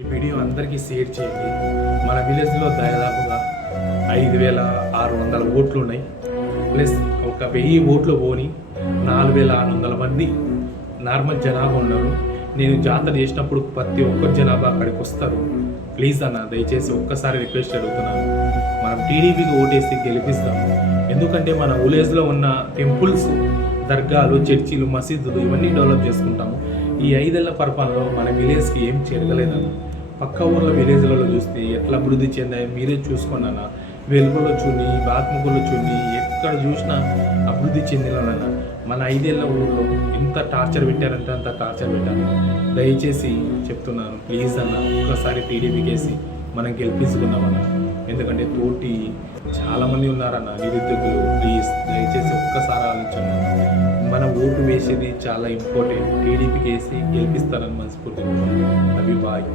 ఈ వీడియో అందరికీ షేర్ చేయండి. మన విలేజ్లో దాదాపుగా 5,600 ఓట్లు ఉన్నాయి. ప్లస్ ఒక 1000 ఓట్లు పోని 4,600 మంది నార్మల్ జనాభా ఉన్నారు. నేను జాతర చేసినప్పుడు ప్రతి ఒక్కరు జనాభా అక్కడికి వస్తారు. ప్లీజ్ అన్న, దయచేసి ఒక్కసారి రిక్వెస్ట్ అడుగుతున్నాను, మనం టీడీపీకి ఓటేసి గెలిపిస్తాం. ఎందుకంటే మన విలేజ్లో ఉన్న టెంపుల్స్, దర్గాలు, చర్చిలు, మసీదులు ఇవన్నీ డెవలప్ చేసుకుంటాము. ఈ 5 ఏళ్ల పరిపాలనలో మన విలేజ్కి ఏం జరగలేదన్న. పక్క ఊర్ల విలేజ్లలో చూస్తే ఎట్లా అభివృద్ధి చెందాయో మీరే చూసుకోండి అన్న. వెలుగులో చూని, బాత్ముగులో చూని, ఎక్కడ చూసినా అభివృద్ధి చెందినన్న. మన 5 ఏళ్ల ఊళ్ళో ఎంత టార్చర్ పెట్టారంటే అంత టార్చర్ పెట్టాను. దయచేసి చెప్తున్నాను, ప్లీజ్ అన్న, ఒక్కసారి టీడీపీకి వేసి మనం గెలిపించుకుందామన్న. ఎందుకంటే తోటి చాలామంది ఉన్నారన్న నిరుద్యోగులు. ప్లీజ్ దయచేసి ఒక్కసారి ఆలోచన. మన ఓటు వేసేది చాలా ఇంపార్టెంట్. టీడీపీకి వేసి గెలిపిస్తారని మనస్ఫూర్తిగా. అవి బాయ్.